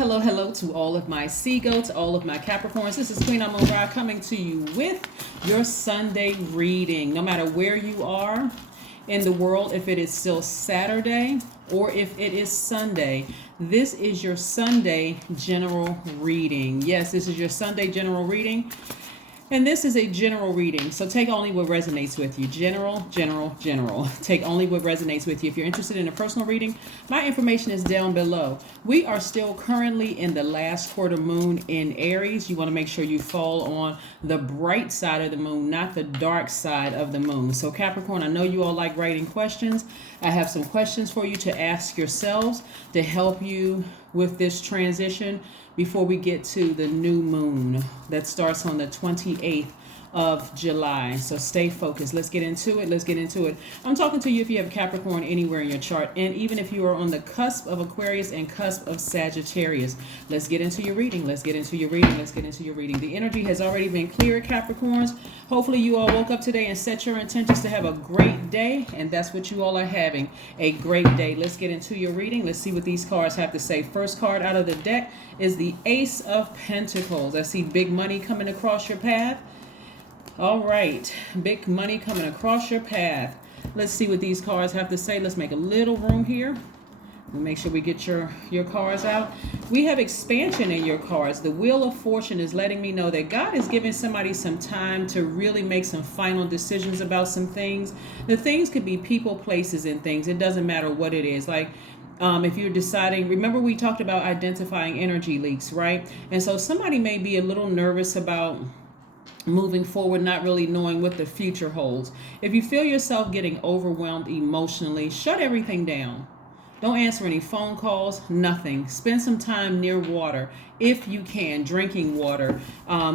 Hello to all of my Seagoats, all of my Capricorns. This is Queen Amun Ra coming to you with your Sunday reading. No matter where you are in the world, if it is still Saturday or if it is Sunday, this is your Sunday general reading. Yes, this is your Sunday general reading. And this is a general reading, so take only what resonates with you. General. Take only what resonates with you. If you're interested in a personal reading, my information is down below. We are still currently in the last quarter moon in Aries. You want to make sure you fall on the bright side of the moon, not the dark side of the moon. So Capricorn, I know you all like writing questions. I have some questions for you to ask yourselves to help you with this transition before we get to the new moon that starts on the 28th of July. So stay focused. Let's get into it. I'm talking to you if you have Capricorn anywhere in your chart, and even if you are on the cusp of Aquarius and cusp of Sagittarius. Let's get into your reading. The energy has already been cleared, Capricorns. Hopefully you all woke up today and set your intentions to have a great day, and that's what you all are having, a great day. Let's get into your reading. Let's see what these cards have to say. First card out of the deck is the Ace of Pentacles. I see big money coming across your path. All right, big money coming across your path. Let's see what these cards have to say. Let's make a little room here. Make sure we get your cards out. We have expansion in your cards. The Wheel of Fortune is letting me know that God is giving somebody some time to really make some final decisions about some things. The things could be people, places, and things. It doesn't matter what it is. Like, if you're deciding, remember we talked about identifying energy leaks, right? And so somebody may be a little nervous about moving forward, not really knowing what the future holds. If you feel yourself getting overwhelmed emotionally, shut everything down. Don't answer any phone calls, nothing. Spend some time near water if you can, drinking water,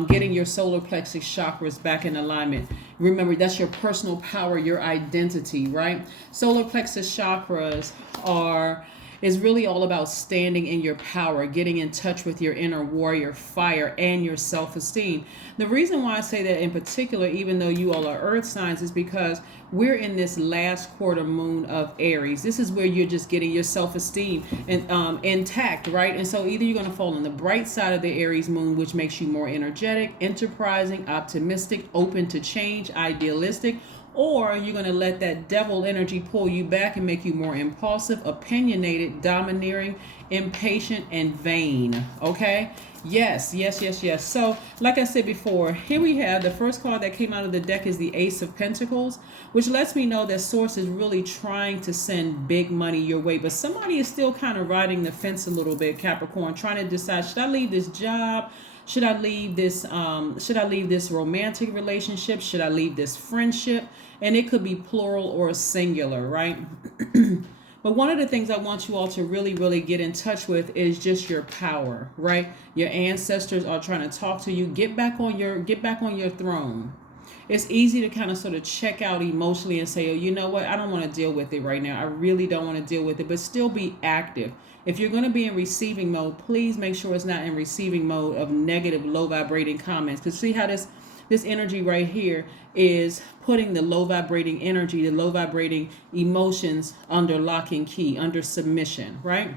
getting your solar plexus chakras back in alignment. Remember, that's your personal power, your identity, right? Solar plexus chakras is really all about standing in your power, getting in touch with your inner warrior fire and your self-esteem. The reason why I say that in particular, even though you all are earth signs, is because we're in this last quarter moon of Aries. This is where you're just getting your self-esteem and intact, right? And so either you're going to fall on the bright side of the Aries moon, which makes you more energetic, enterprising, optimistic, open to change, idealistic, or you're going to let that devil energy pull you back and make you more impulsive, opinionated, domineering, impatient, and vain. Okay? Yes. So, like I said before, here we have the first card that came out of the deck is the Ace of Pentacles, which lets me know that Source is really trying to send big money your way. But somebody is still kind of riding the fence a little bit, Capricorn, trying to decide, should I leave this job? Should I leave this romantic relationship? Should I leave this friendship? And it could be plural or singular, right? But one of the things I want you all to really get in touch with is just your power, right? Your ancestors are trying to talk to you. Get back on your throne. It's easy to kind of sort of check out emotionally and say, oh, you know what? I don't want to deal with it right now. I really don't want to deal with it, but still be active. If you're going to be in receiving mode, please make sure it's not in receiving mode of negative, low vibrating comments. Because see how this energy right here is putting the low vibrating energy, the low vibrating emotions under lock and key, under submission, right?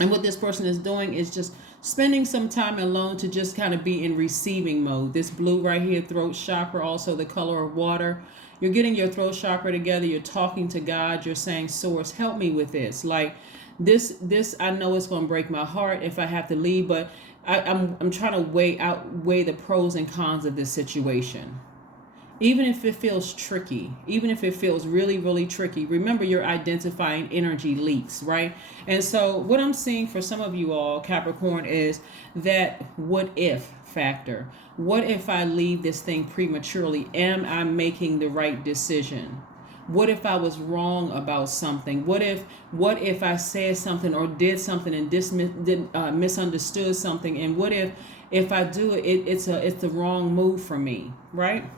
And what this person is doing is just spending some time alone to just kind of be in receiving mode. This blue right here, throat chakra, also the color of water. You're getting your throat chakra together. You're talking to God. You're saying, Source, help me with this. Like this, I know it's going to break my heart if I have to leave, but I'm trying to weigh the pros and cons of this situation. Even if it feels tricky, even if it feels really tricky, remember you're identifying energy leaks, right? And so what I'm seeing for some of you all, Capricorn, is that what if factor. What if I leave this thing prematurely? Am I making the right decision? What if I was wrong about something? What if I said something or did something and misunderstood something? And what if I do it, it's the wrong move for me, right?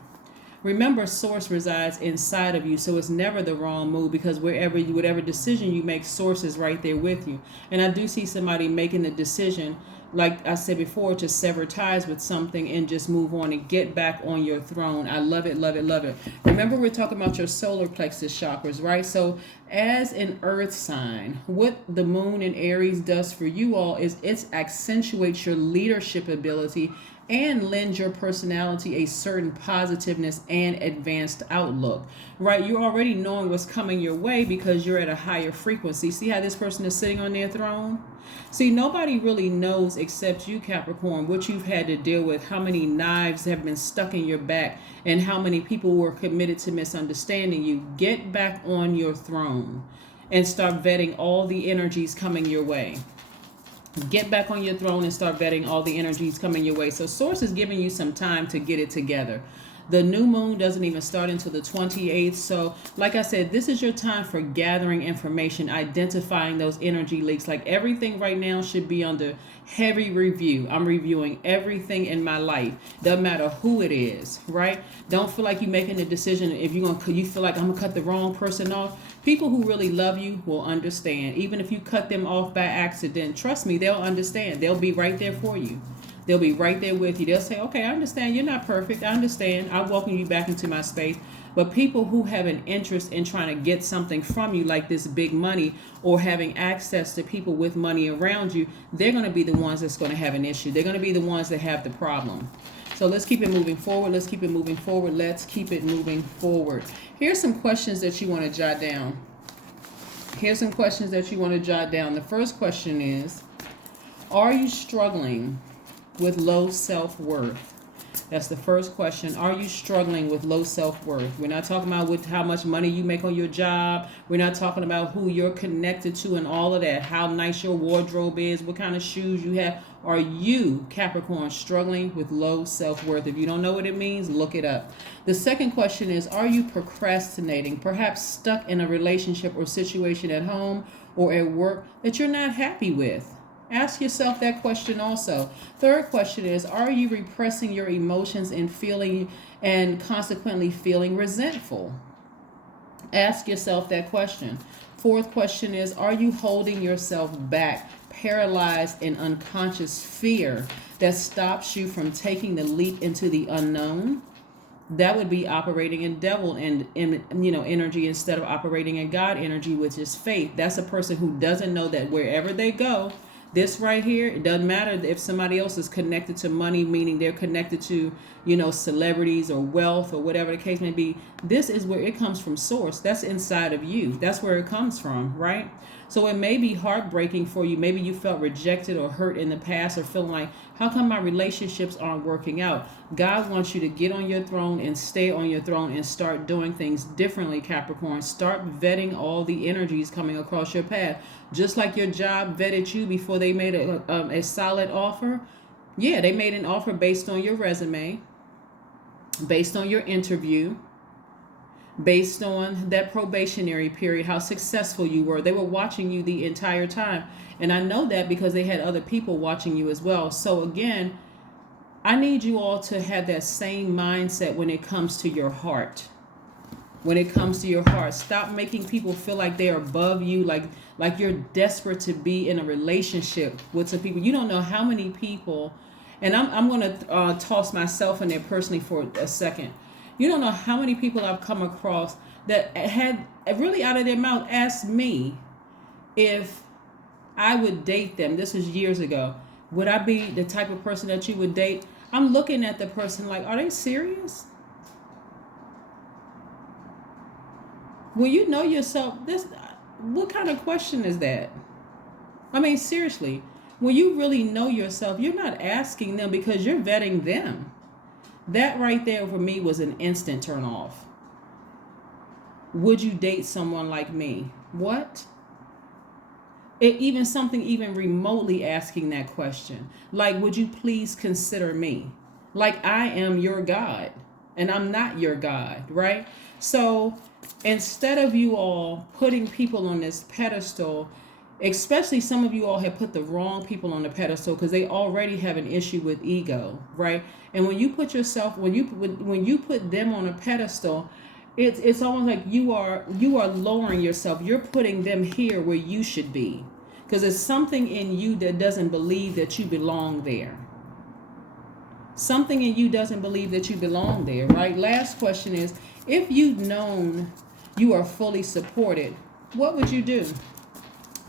Remember, source resides inside of you, so it's never the wrong move, because whatever decision you make, source is right there with you. And I do see somebody making the decision, like I said before, to sever ties with something and just move on and get back on your throne. I love it, love it, love it. Remember, we're talking about your solar plexus chakras, right? So as an earth sign, what the moon in Aries does for you all is it accentuates your leadership ability and lends your personality a certain positiveness and advanced outlook, right? You're already knowing what's coming your way because you're at a higher frequency. See how this person is sitting on their throne? See, nobody really knows except you, Capricorn, what you've had to deal with, how many knives have been stuck in your back, and how many people were committed to misunderstanding you. Get back on your throne and start vetting all the energies coming your way. Get back on your throne and start vetting all the energies coming your way. So Source is giving you some time to get it together. The new moon doesn't even start until the 28th. So like I said, this is your time for gathering information, identifying those energy leaks. Like everything right now should be under heavy review. I'm reviewing everything in my life. Doesn't matter who it is, right? Don't feel like you're making a decision. If you feel like I'm gonna cut the wrong person off. People who really love you will understand. Even if you cut them off by accident, trust me, they'll understand. They'll be right there for you. They'll be right there with you. They'll say, okay, I understand. You're not perfect. I understand. I'll welcome you back into my space. But people who have an interest in trying to get something from you, like this big money or having access to people with money around you, they're going to be the ones that's going to have an issue. They're going to be the ones that have the problem. So let's keep it moving forward. Let's keep it moving forward. Let's keep it moving forward. Here's some questions that you want to jot down. Here's some questions that you want to jot down. The first question is, are you struggling with low self-worth? That's the first question. Are you struggling with low self-worth? We're not talking about with how much money you make on your job. We're not talking about who you're connected to and all of that, how nice your wardrobe is, what kind of shoes you have. Are you, Capricorn, struggling with low self-worth? If you don't know what it means, look it up. The second question is, are you procrastinating, perhaps stuck in a relationship or situation at home or at work that you're not happy with? Ask yourself that question also. Third question is, are you repressing your emotions and consequently feeling resentful? Ask yourself that question. Fourth question is, are you holding yourself back, paralyzed in unconscious fear that stops you from taking the leap into the unknown? That would be operating in devil and energy instead of operating in God energy, which is faith. That's a person who doesn't know that wherever they go, this right here, it doesn't matter if somebody else is connected to money, meaning they're connected to, celebrities or wealth or whatever the case may be. This is where it comes from, source. That's inside of you. That's where it comes from, right? So it may be heartbreaking for you. Maybe you felt rejected or hurt in the past or feeling like, how come my relationships aren't working out? God wants you to get on your throne and stay on your throne and start doing things differently, Capricorn. Start vetting all the energies coming across your path. Just like your job vetted you before they made a solid offer. Yeah, they made an offer based on your resume, based on your interview, based on that probationary period, how successful you were. They were watching you the entire time. And I know that because they had other people watching you as well. So again, I need you all to have that same mindset when it comes to your heart. When it comes to your heart, stop making people feel like they're above you, like you're desperate to be in a relationship with some people. You don't know how many people, and I'm going to toss myself in there personally for a second. You don't know how many people I've come across that had really out of their mouth asked me if I would date them. This was years ago. Would I be the type of person that you would date? I'm looking at the person like, are they serious? Well, you know yourself. What kind of question is that? I mean, seriously, when you really know yourself, you're not asking them because you're vetting them. That right there for me was an instant turn off. Would you date someone like me? What? Even remotely asking that question. Like, would you please consider me? Like I am your God and I'm not your God, right? So instead of you all putting people on this pedestal, Especially some of you all have put the wrong people on the pedestal because they already have an issue with ego, right? And when you put yourself, when you put them on a pedestal, it's almost like you are lowering yourself. You're putting them here where you should be, because there's something in you that doesn't believe that you belong there. Something in you doesn't believe that you belong there, right? Last question is, if you've known you are fully supported, what would you do?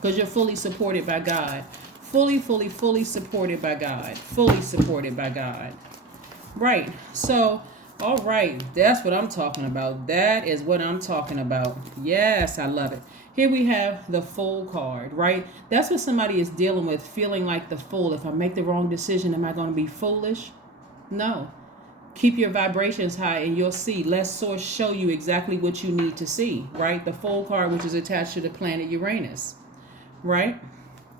Because you're fully supported by God. Fully supported by God. Fully supported by God. Right. So, all right. That's what I'm talking about. That is what I'm talking about. Yes, I love it. Here we have the Fool card, right? That's what somebody is dealing with, feeling like the fool. If I make the wrong decision, am I going to be foolish? No. Keep your vibrations high and you'll see. Let Source show you exactly what you need to see, right? The Fool card, which is attached to the planet Uranus. Right?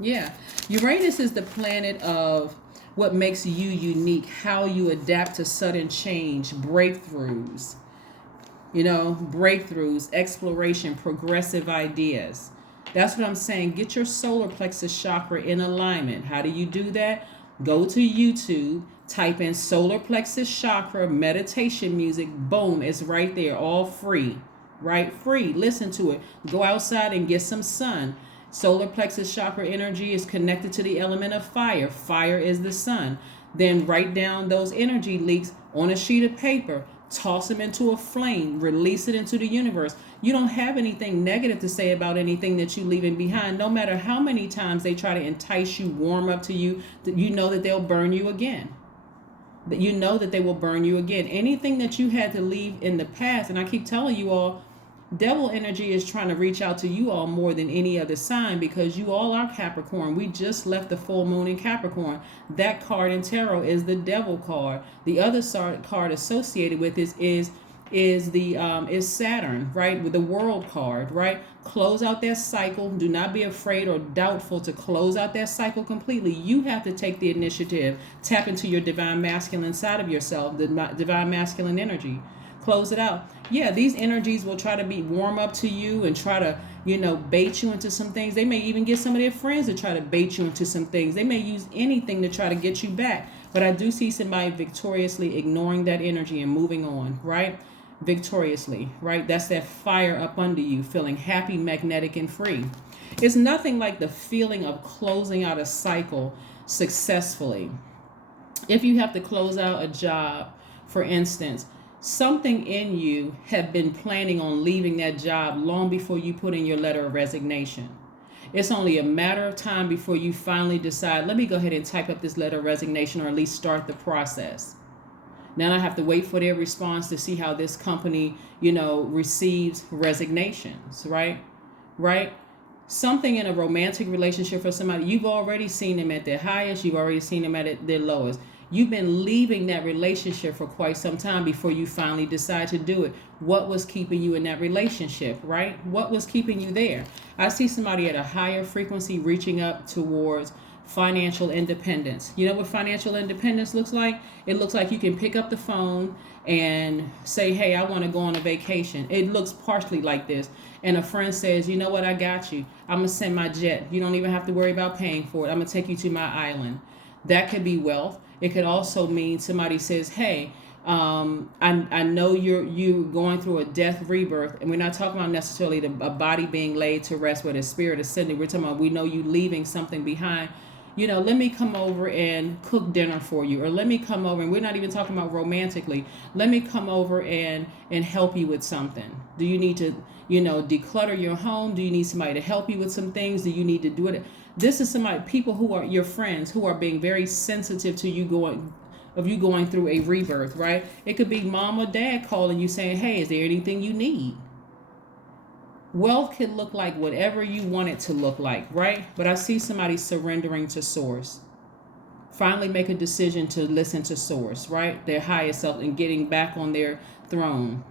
Yeah. Uranus is the planet of what makes you unique, how you adapt to sudden change, breakthroughs, exploration, progressive ideas. That's what I'm saying. Get your solar plexus chakra in alignment. How do you do that? Go to YouTube, type in solar plexus chakra meditation music. Boom, it's right there, all free, right? Free. Listen to it. Go outside and get some sun. Solar plexus chakra energy is connected to the element of fire. Fire is the sun. Then write down those energy leaks on a sheet of paper. Toss them into a flame. Release it into the universe. You don't have anything negative to say about anything that you're leaving behind. No matter how many times they try to entice you, warm up to you, you know that they'll burn you again. That you know that they will burn you again. Anything that you had to leave in the past, and I keep telling you all, devil energy is trying to reach out to you all more than any other sign, because you all are Capricorn. We just left the full moon in Capricorn. That card in tarot is the devil card. The other card associated with this is Saturn, right? With the world card, right? Close out that cycle. Do not be afraid or doubtful to close out that cycle completely. You have to take the initiative. Tap into your divine masculine side of yourself, the divine masculine energy. Close it out. Yeah, these energies will try to be warm up to you and try to, bait you into some things. They may even get some of their friends to try to bait you into some things. They may use anything to try to get you back. But I do see somebody victoriously ignoring that energy and moving on, right? Victoriously, right? That's that fire up under you, feeling happy, magnetic, and free. It's nothing like the feeling of closing out a cycle successfully. If you have to close out a job, for instance, something in you have been planning on leaving that job long before you put in your letter of resignation. It's only a matter of time before you finally decide, let me go ahead and type up this letter of resignation, or at least start the process. Now I have to wait for their response to see how this company, receives resignations, right? Right? Something in a romantic relationship for somebody, you've already seen them at their highest, you've already seen them at their lowest. You've been leaving that relationship for quite some time before you finally decide to do it. What was keeping you in that relationship, right? What was keeping you there? I see somebody at a higher frequency reaching up towards financial independence. You know what financial independence looks like? It looks like you can pick up the phone and say, hey, I want to go on a vacation. It looks partially like this. And a friend says, you know what, I got you. I'm going to send my jet. You don't even have to worry about paying for it. I'm going to take you to my island. That could be wealth. It could also mean somebody says, hey, I know you're going through a death rebirth, and we're not talking about necessarily a body being laid to rest with a spirit ascending. We're talking about, we know you leaving something behind. Let me come over and cook dinner for you, or let me come over, and we're not even talking about romantically. Let me come over and help you with something. Do you need to, declutter your home? Do you need somebody to help you with some things? Do you need to do it? This is people who are your friends, who are being very sensitive to you going through a rebirth, right? It could be mom or dad calling you saying, hey, is there anything you need? Wealth can look like whatever you want it to look like, right? But I see somebody surrendering to source. Finally make a decision to listen to source, right? Their highest self, and getting back on their throne.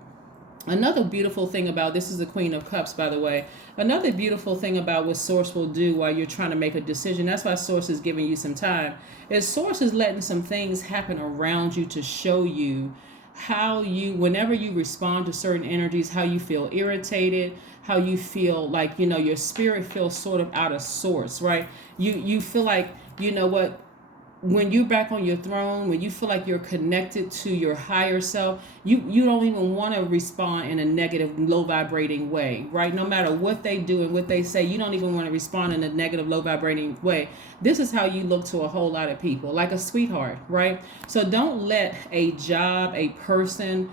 Another beautiful thing about, this is the Queen of Cups, by the way. Another beautiful thing about what source will do while you're trying to make a decision, that's why source is giving you some time, is source is letting some things happen around you to show you how you, whenever you respond to certain energies, how you feel irritated, how you feel like, your spirit feels sort of out of sorts, right? You feel like, you know what, when you're back on your throne, when you feel like you're connected to your higher self, you don't even want to respond in a negative, low vibrating way, right? No matter what they do and what they say, you don't even want to respond in a negative, low vibrating way. This is how you look to a whole lot of people, like a sweetheart, right? So don't let a job, a person,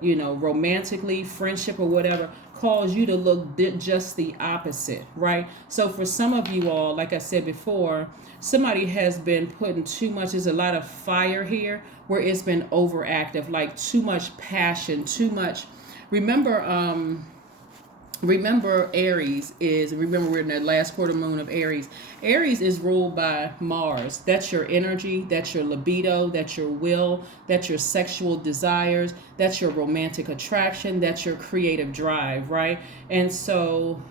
romantically, friendship or whatever, cause you to look just the opposite, right? So for some of you all, like I said before, somebody has been putting too much, there's a lot of fire here where it's been overactive, like too much passion, too much. Remember Aries is, remember we're in the last quarter moon of Aries. Aries is ruled by Mars. That's your energy, that's your libido, that's your will, that's your sexual desires, that's your romantic attraction, that's your creative drive, right? And so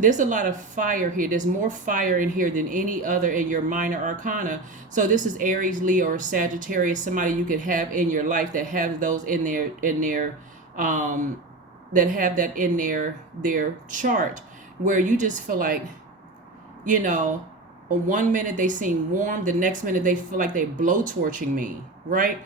there's a lot of fire here. There's more fire in here than any other in your minor arcana. So this is Aries, Leo, or Sagittarius, somebody you could have in your life that has those in their that have that in their chart, where you just feel like, one minute they seem warm, the next minute they feel like they're blowtorching me, right?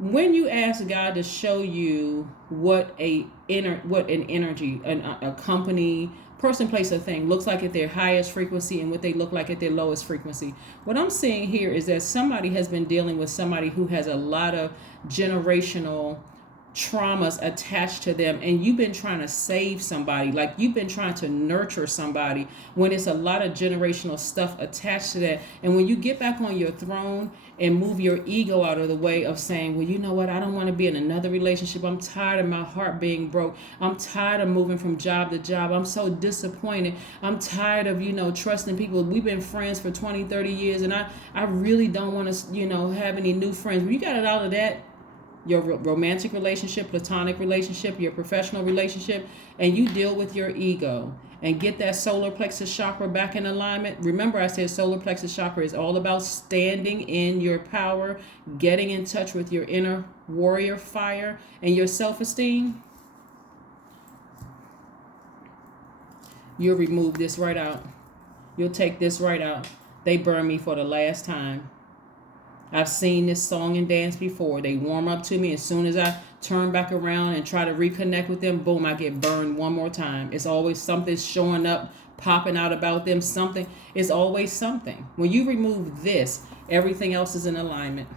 When you ask God to show you what an energy, a company, person, place, or thing looks like at their highest frequency and what they look like at their lowest frequency, what I'm seeing here is that somebody has been dealing with somebody who has a lot of generational traumas attached to them, and you've been trying to save somebody, like you've been trying to nurture somebody when it's a lot of generational stuff attached to that. And when you get back on your throne and move your ego out of the way of saying, well, you know what, I don't want to be in another relationship, I'm tired of my heart being broke, I'm tired of moving from job to job, I'm so disappointed, I'm tired of trusting people, we've been friends for 20-30 years and I really don't want to have any new friends. When you got it out of that, your romantic relationship, platonic relationship, your professional relationship, and you deal with your ego and get that solar plexus chakra back in alignment. Remember, I said solar plexus chakra is all about standing in your power, getting in touch with your inner warrior fire and your self-esteem. You'll remove this right out. You'll take this right out. They burn me for the last time. I've seen this song and dance before. They warm up to me. As soon as I turn back around and try to reconnect with them, boom, I get burned one more time. It's always something showing up, popping out about them, something. It's always something. When you remove this, everything else is in alignment.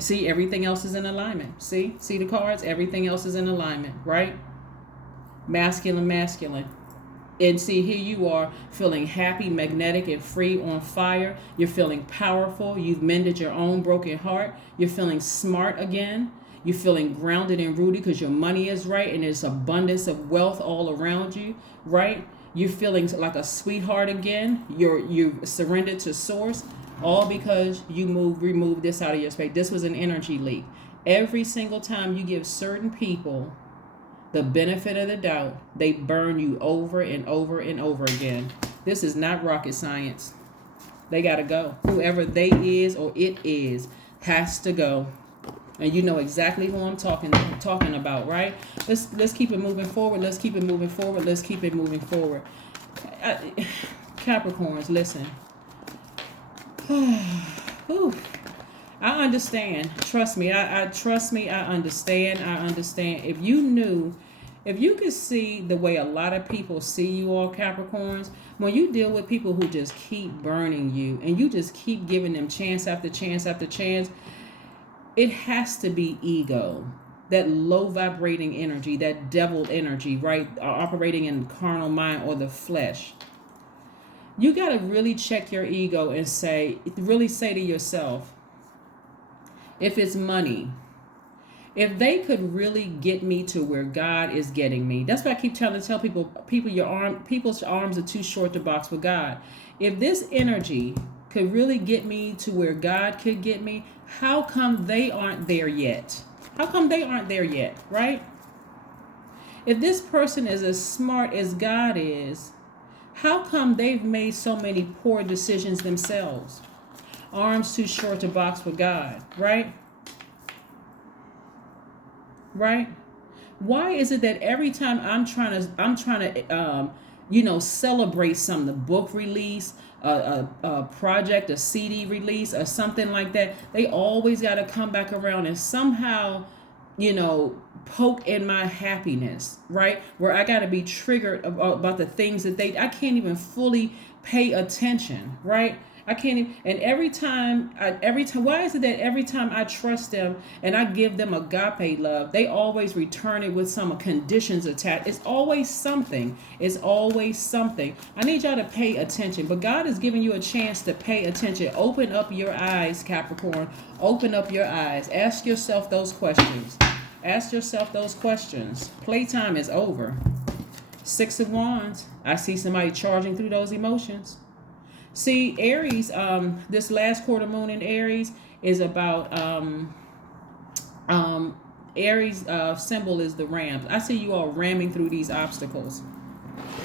See, everything else is in alignment. See the cards? Everything else is in alignment, right? Masculine. And see, here you are feeling happy, magnetic, and free, on fire. You're feeling powerful. You've mended your own broken heart. You're feeling smart again. You're feeling grounded and rooted because your money is right and there's abundance of wealth all around you, right? You're feeling like a sweetheart again. You've surrendered to source, all because you removed this out of your space. This was an energy leak. Every single time you give certain people the benefit of the doubt, they burn you over and over and over again. This is not rocket science. They got to go. Whoever they is or it is has to go. And you know exactly who I'm talking about, right? Let's keep it moving forward. Let's keep it moving forward. Capricorns, listen. I understand. Trust me. I understand. If you could see the way a lot of people see you all Capricorns, when you deal with people who just keep burning you and you just keep giving them chance after chance after chance, it has to be ego. That low vibrating energy, that devil energy, right? Operating in the carnal mind or the flesh. You got to really check your ego and really say to yourself, if it's money, if they could really get me to where God is getting me, that's why I keep tell people, people's arms are too short to box with God. If this energy could really get me to where God could get me, how come they aren't there yet? Right? If this person is as smart as God is, how come they've made so many poor decisions themselves? Arms too short to box with God, right? right? Why is it that every time I'm trying to celebrate something, the book release, a project, a CD release, or something like that, they always got to come back around and somehow, poke in my happiness, right? Where I got to be triggered about the things that I can't even fully pay attention, right? I can't even, and every time, why is it that every time I trust them and I give them agape love, they always return it with some conditions attached? It's always something. It's always something. I need y'all to pay attention, but God is giving you a chance to pay attention. Open up your eyes, Capricorn. Open up your eyes. Ask yourself those questions. Ask yourself those questions. Playtime is over. 6 of Wands. I see somebody charging through those emotions. See, Aries, this last quarter moon in Aries is about, Aries symbol is the ram. I see you all ramming through these obstacles.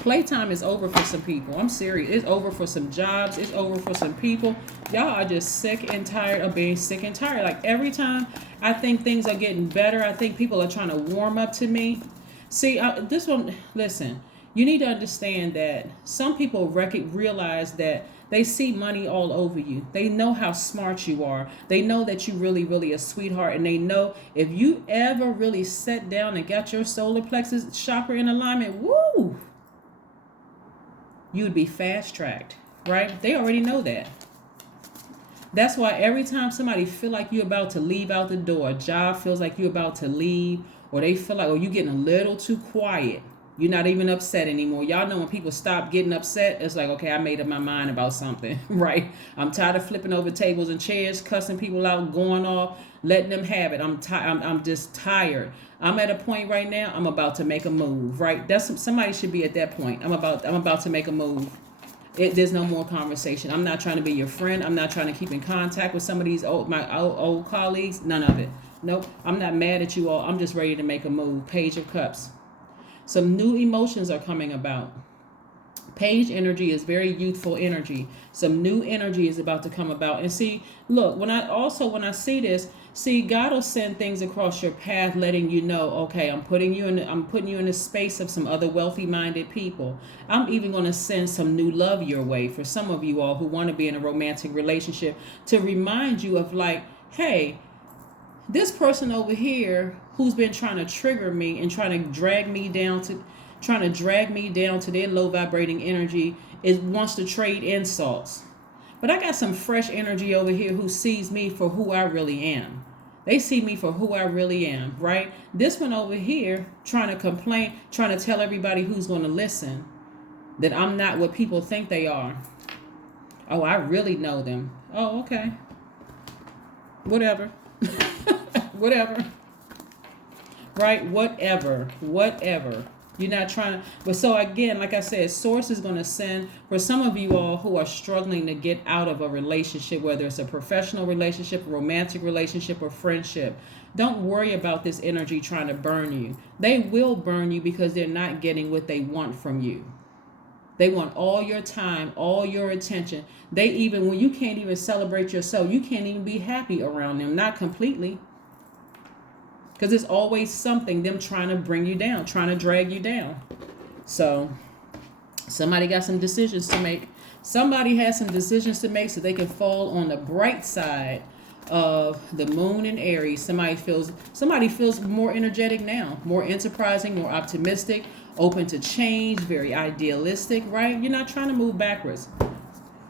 Playtime is over for some people. I'm serious. It's over for some jobs. It's over for some people. Y'all are just sick and tired of being sick and tired. Like every time I think things are getting better, I think people are trying to warm up to me. See, this one, listen, you need to understand that some people realize that they see money all over you. They know how smart you are. They know that you really, really a sweetheart. And they know if you ever really sat down and got your solar plexus chakra in alignment, woo, you'd be fast tracked, right? They already know that. That's why every time somebody feel like you're about to leave out the door, a job feels like you're about to leave, or they feel like, oh, you're getting a little too quiet. You're not even upset anymore. Y'all know when people stop getting upset, it's like, okay, I made up my mind about something, right? I'm tired of flipping over tables and chairs, cussing people out, going off, letting them have it. I'm just tired. I'm at a point right now, I'm about to make a move, right? Somebody should be at that point. I'm about to make a move. There's no more conversation. I'm not trying to be your friend. I'm not trying to keep in contact with some of these my old colleagues. None of it. Nope. I'm not mad at you all. I'm just ready to make a move. Page of Cups. Some new emotions are coming about. Page energy is very youthful energy. Some new energy is about to come about. And see, look, when I see this, see, God will send things across your path, letting you know, okay, I'm putting you in the space of some other wealthy-minded people. I'm even going to send some new love your way for some of you all who want to be in a romantic relationship, to remind you of like, hey, this person over here who's been trying to trigger me and trying to drag me down to their low vibrating energy wants to trade insults. But I got some fresh energy over here who sees me for who I really am. They see me for who I really am, right? This one over here trying to complain, trying to tell everybody who's going to listen that I'm not what people think they are. Oh, I really know them. Oh, okay. Whatever. Whatever. Right? Whatever. You're not trying to, but so again, like I said, source is going to send for some of you all who are struggling to get out of a relationship, whether it's a professional relationship, a romantic relationship, or friendship. Don't worry about this energy trying to burn you. They will burn you because they're not getting what they want from you. They want all your time, all your attention. When you can't even celebrate yourself, you can't even be happy around them. Not completely. Because it's always something, them trying to bring you down, trying to drag you down. So somebody got some decisions to make. Somebody has some decisions to make so they can fall on the bright side of the moon in Aries. Somebody feels more energetic now, more enterprising, more optimistic, open to change, very idealistic, right? You're not trying to move backwards,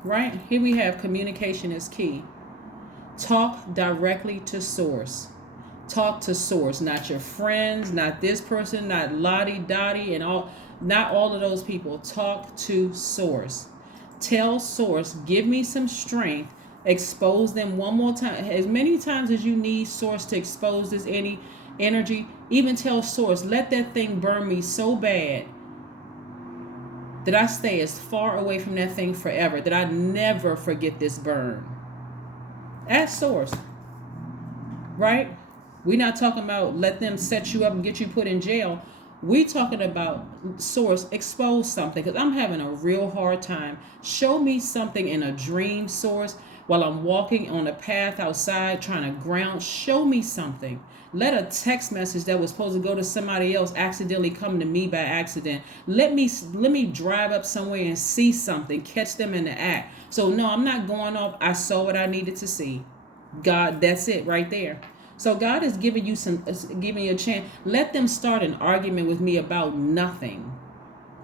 right? Here we have communication is key. Talk directly to source. Talk to source, not your friends, not this person, not Lottie Dottie and all, not all of those people. Talk to source. Tell source, give me some strength, expose them one more time, as many times as you need source to expose this any energy. Even tell source, let that thing burn me so bad that I stay as far away from that thing forever, that I never forget this burn. Ask source, right? We're not talking about let them set you up and get you put in jail. We're talking about source, expose something, because I'm having a real hard time. Show me something in a dream, source, while I'm walking on a path outside trying to ground. Show me something. Let a text message that was supposed to go to somebody else accidentally come to me by accident. Let me drive up somewhere and see something, catch them in the act. So no, I'm not going off. I saw what I needed to see. God, that's it right there. So God is giving you a chance. Let them start an argument with me about nothing.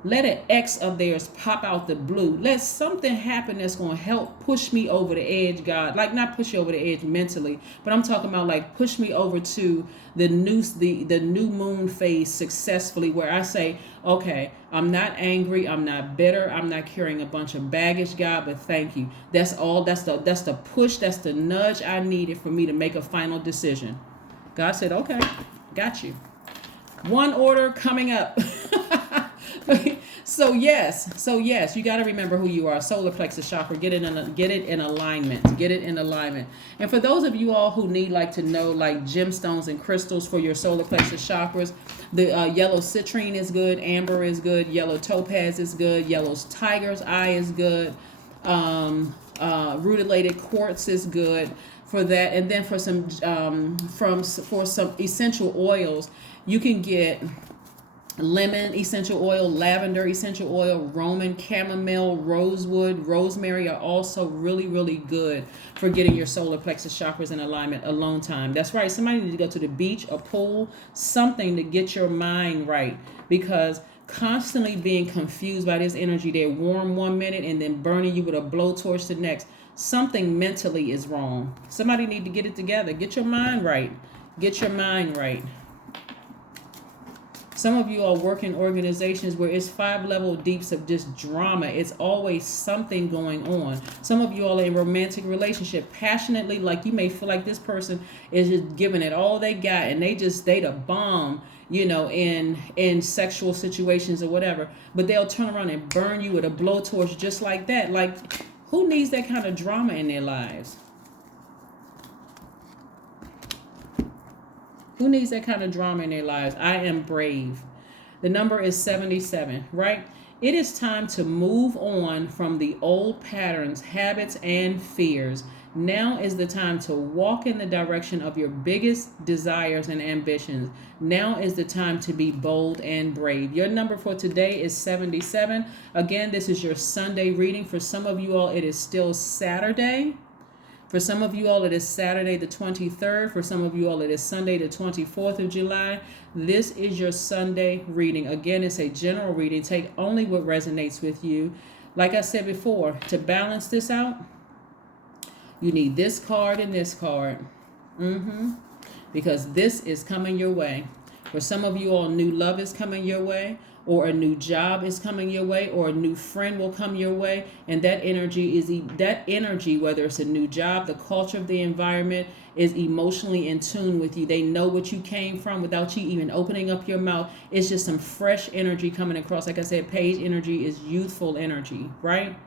Let an ex of theirs pop out the blue. Let something happen that's going to help push me over the edge, God. Like, not push you over the edge mentally, but I'm talking about like push me over to the new moon phase successfully, where I say, okay, I'm not angry, I'm not bitter, I'm not carrying a bunch of baggage, God, but thank you. That's all. That's the push, that's the nudge I needed for me to make a final decision. God said, okay, got you. One order coming up. So yes, you got to remember who you are. Solar plexus chakra. Get it in alignment. Get it in alignment. And for those of you all who need to know gemstones and crystals for your solar plexus chakras, the yellow citrine is good, amber is good, yellow topaz is good, yellow tiger's eye is good, rutilated quartz is good for that. And then for some essential oils, you can get lemon essential oil, lavender essential oil, Roman chamomile, rosewood, rosemary are also really, really good for getting your solar plexus chakras in alignment alone time. That's right. Somebody needs to go to the beach, a pool, something to get your mind right, because constantly being confused by this energy, they're warm 1 minute and then burning you with a blowtorch the next. Something mentally is wrong. Somebody need to get it together. Get your mind right. Get your mind right. Some of you all work in organizations where it's 5-level deeps of just drama. It's always something going on. Some of you all are in romantic relationship passionately, like you may feel like this person is just giving it all they got and they the bomb, in sexual situations or whatever. But they'll turn around and burn you with a blowtorch just like that. Like, who needs that kind of drama in their lives? Who needs that kind of drama in their lives? I am brave. The number is 77, right? It is time to move on from the old patterns, habits, and fears. Now is the time to walk in the direction of your biggest desires and ambitions. Now is the time to be bold and brave. Your number for today is 77. Again, this is your Sunday reading. For some of you all, it is still Saturday. For some of you all, it is Saturday the 23rd. For some of you all, it is Sunday the 24th of July. This is your Sunday reading. Again, it's a general reading. Take only what resonates with you. Like I said before, to balance this out, you need this card and this card. Because this is coming your way. For some of you all, new love is coming your way, or a new job is coming your way, or a new friend will come your way. And that energy, whether it's a new job, the culture of the environment, is emotionally in tune with you. They know what you came from without you even opening up your mouth. It's just some fresh energy coming across. Like I said, page energy is youthful energy, right?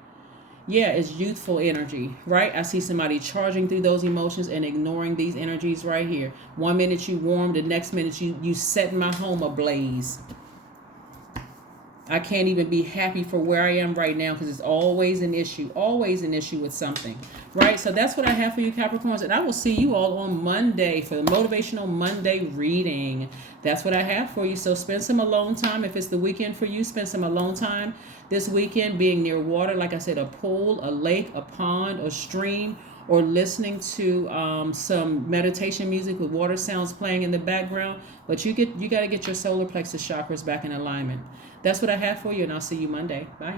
Yeah, it's youthful energy, right? I see somebody charging through those emotions and ignoring these energies right here. 1 minute you warm, the next minute you set my home ablaze. I can't even be happy for where I am right now because it's always an issue with something, right? So that's what I have for you, Capricorns, and I will see you all on Monday for the Motivational Monday reading. That's what I have for you. So spend some alone time. If it's the weekend for you, spend some alone time this weekend being near water. Like I said, a pool, a lake, a pond, a stream, or listening to some meditation music with water sounds playing in the background. But you got to get your solar plexus chakras back in alignment. That's what I have for you, and I'll see you Monday. Bye.